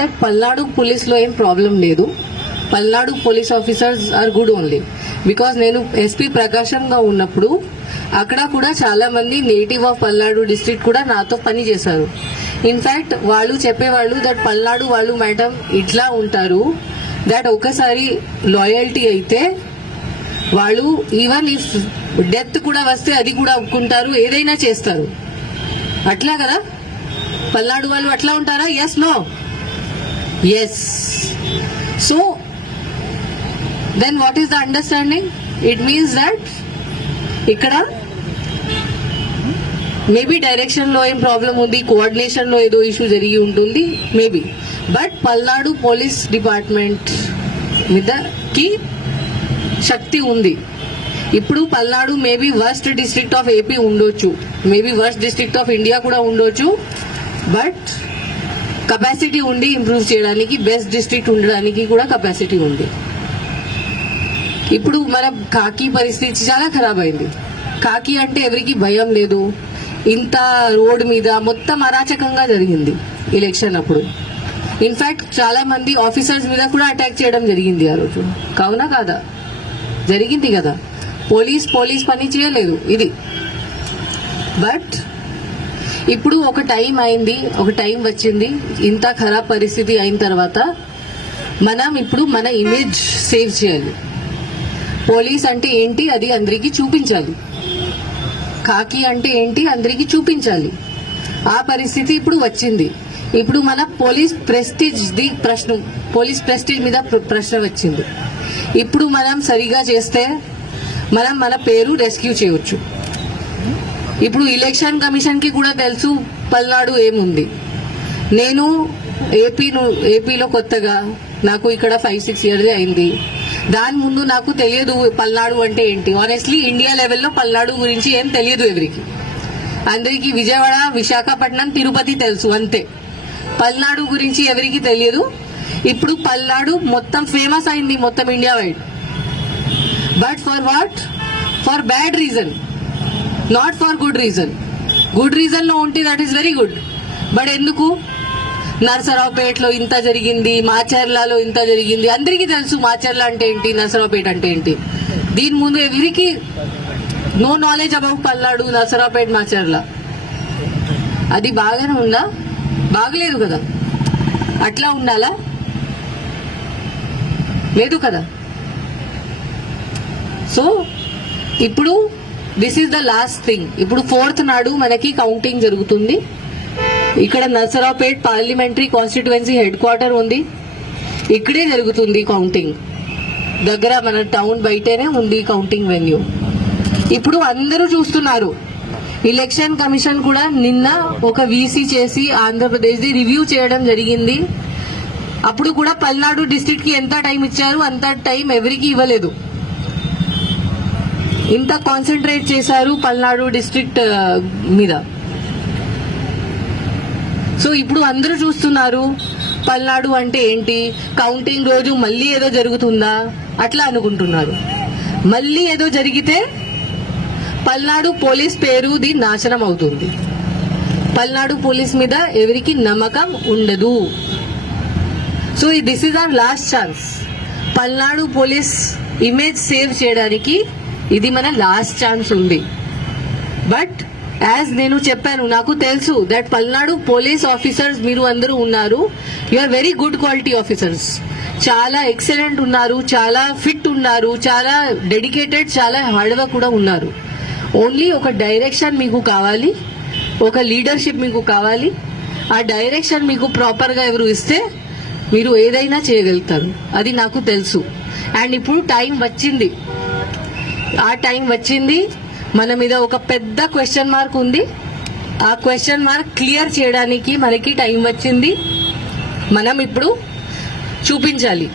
That Palnadu పోలీస్లో ఏం problem లేదు. Palnadu police officers are good only. Because నేను ఎస్పీ ప్రకాశంగా ఉన్నప్పుడు అక్కడ కూడా చాలా మంది నేటివ్ ఆఫ్ పల్నాడు డిస్ట్రిక్ట్ కూడా నాతో పని చేశారు. ఇన్ఫాక్ట్ వాళ్ళు చెప్పేవాళ్ళు దట్ పల్నాడు వాళ్ళు మేడం ఇట్లా ఉంటారు, దట్ ఒకసారి లాయల్టీ అయితే వాళ్ళు ఈవెన్ ఇఫ్ డెత్ కూడా వస్తే అది కూడా ఒప్పుకుంటారు, ఏదైనా చేస్తారు. అట్లా కదా పల్నాడు వాళ్ళు అట్లా ఉంటారా? Yes, no? Yes. So then what is the understanding? It means that ఇక్కడ మేబీ డైరెక్షన్ లో ఏం ప్రాబ్లం ఉంది, కోఆర్డినేషన్ లో ఏదో ఇష్యూ జరిగి ఉంటుంది maybe. But Palnadu police department మీదకి శక్తి ఉంది. ఇప్పుడు Palnadu maybe worst district of AP ఉండొచ్చు, maybe worst district of India కూడా ఉండొచ్చు. బట్ కెపాసిటీ ఉంది ఇంప్రూవ్ చేయడానికి, బెస్ట్ డిస్ట్రిక్ట్ ఉండడానికి కూడా కెపాసిటీ ఉంది. ఇప్పుడు మన కాకి పరిస్థితి చాలా ఖరాబ్ అయింది. కాకి అంటే ఎవరికి భయం లేదు. ఇంత రోడ్ మీద మొత్తం అరాచకంగా జరిగింది ఎలక్షన్ అప్పుడు. ఇన్ఫాక్ట్ చాలా మంది ఆఫీసర్స్ మీద కూడా అటాక్ చేయడం జరిగింది ఆ రోజు. కావునా కాదా? జరిగింది కదా. పోలీస్ పని చేయలేదు ఇది. బట్ ఇప్పుడు ఒక టైం అయింది, ఒక టైం వచ్చింది. ఇంత ఖరాబ్ పరిస్థితి అయిన తర్వాత మనం ఇప్పుడు మన ఇమేజ్ సేవ్ చేయాలి. పోలీస్ అంటే ఏంటి అది అందరికీ చూపించాలి. కాకి అంటే ఏంటి అందరికీ చూపించాలి. ఆ పరిస్థితి ఇప్పుడు వచ్చింది. ఇప్పుడు మన పోలీస్ ప్రెస్టీజ్ మీద ప్రశ్న వచ్చింది. ఇప్పుడు మనం సరిగా చేస్తే మనం మన పేరు రెస్క్యూ చేయవచ్చు. ఇప్పుడు ఎలక్షన్ కమిషన్ కి కూడా తెలుసు పల్నాడు ఏముంది. నేను ఏపీలో కొత్తగా, నాకు ఇక్కడ 5-6 years అయింది. దాని ముందు నాకు తెలియదు పల్నాడు అంటే ఏంటి. ఆనెస్ట్లీ ఇండియా లెవెల్లో పల్నాడు గురించి ఏం తెలియదు ఎవరికి. అందరికి విజయవాడ, విశాఖపట్నం, తిరుపతి తెలుసు అంతే. పల్నాడు గురించి ఎవరికి తెలియదు. ఇప్పుడు పల్నాడు మొత్తం ఫేమస్ అయింది మొత్తం India wide. But for what? For bad reason, not for good reason. Good reason లో ఉంటే that is very good. But ఎందుకు? నరసరావుపేటలో ఇంత జరిగింది, మాచర్లలో ఇంత జరిగింది. అందరికీ తెలుసు మాచర్ల అంటే ఏంటి, నరసరావుపేట అంటే ఏంటి. దీని ముందు ఎవరికి no knowledge about Palnadu, Narasaraopet, Macherla. అది బాగానే ఉందా? బాగలేదు కదా. అట్లా ఉండాలా? లేదు కదా. సో ఇప్పుడు this is the last thing. ఇప్పుడు 4th నాడు మనకి కౌంటింగ్ జరుగుతుంది. ఇక్కడ Narasaraopet parliamentary constituency head quarter ఉంది. ఇక్కడే జరుగుతుంది కౌంటింగ్. దగ్గర మన టౌన్ బయటనే ఉంది కౌంటింగ్ వెన్యూ. ఇప్పుడు అందరూ చూస్తున్నారు. ఎలక్షన్ కమిషన్ కూడా నిన్న ఒక వీసీ చేసి ఆంధ్రప్రదేశ్ ది రివ్యూ చేయడం జరిగింది. అప్పుడు కూడా పల్నాడు డిస్ట్రిక్ట్ కి ఎంత టైం ఇచ్చారు అంత టైం ఎవరికి ఇవ్వలేదు. ఇంత కాన్సన్ట్రేట్ చేశారు పల్నాడు డిస్ట్రిక్ట్ మీద. సో ఇప్పుడు అందరూ చూస్తున్నారు పల్నాడు అంటే ఏంటి, కౌంటింగ్ రోజు మళ్ళీ ఏదో జరుగుతుందా అట్లా అనుకుంటున్నారు. మళ్ళీ ఏదో జరిగితే పల్నాడు పోలీస్ పేరుది నాశనం అవుతుంది. పల్నాడు పోలీస్ మీద ఎవరికి నమ్మకం ఉండదు. So this is our last chance. Palnadu police image save చేయడానికి ఇది మన లాస్ట్ ఛాన్స్ ఉంది. బట్ యాజ్ నేను చెప్పాను, నాకు తెలుసు దట్ పల్నాడు పోలీస్ ఆఫీసర్స్ మీరు అందరూ ఉన్నారు. You are very good quality officers. చాలా ఎక్సలెంట్ ఉన్నారు, చాలా ఫిట్ ఉన్నారు, చాలా డెడికేటెడ్, చాలా హార్డ్ వర్క్ కూడా ఉన్నారు. ఓన్లీ ఒక డైరెక్షన్ మీకు కావాలి, ఒక లీడర్షిప్ మీకు కావాలి. ఆ డైరెక్షన్ మీకు ప్రాపర్ గా ఎవరు ఇస్తే మీరు ఏదైనా చేయగలుగుతారు. అది నాకు తెలుసు. అండ్ ఇప్పుడు టైం వచ్చింది. ఆ టైం వచ్చింది. మన మీద ఒక పెద్ద క్వశ్చన్ మార్క్ ఉంది. ఆ క్వశ్చన్ మార్క్ క్లియర్ చేయడానికి మనకి టైం వచ్చింది. మనం ఇప్పుడు చూపించాలి.